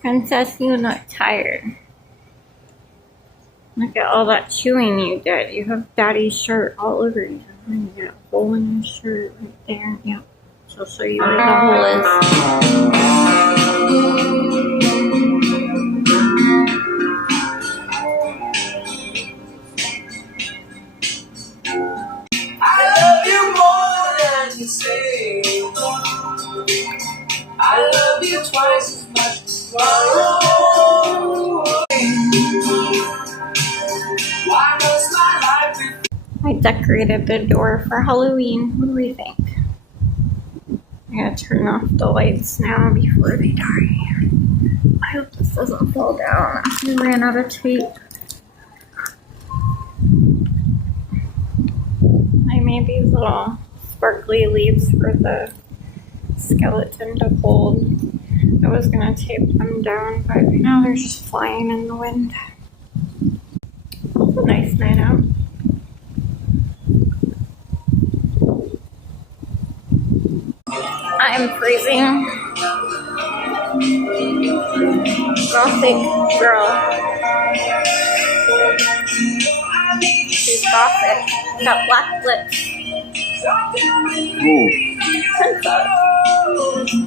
Princess, you look tired. Look at all that chewing you did. You have Daddy's shirt all over you. You got a hole in your shirt right there. Yep. So I'll show you where the hole is. I love you more than you say. I love you twice as much as tomorrow. Why must my life be? I decorated the door for Halloween. What do we think? I gotta turn off the lights now before they die. I hope this doesn't fall down. We ran out of tape. I made these little sparkly leaves for the skeleton to hold. I was gonna tape them down, but now they're just flying in the wind. It's a nice night out. I'm freezing. Gothic girl. She's gothic. Got black lips. Who? Princess.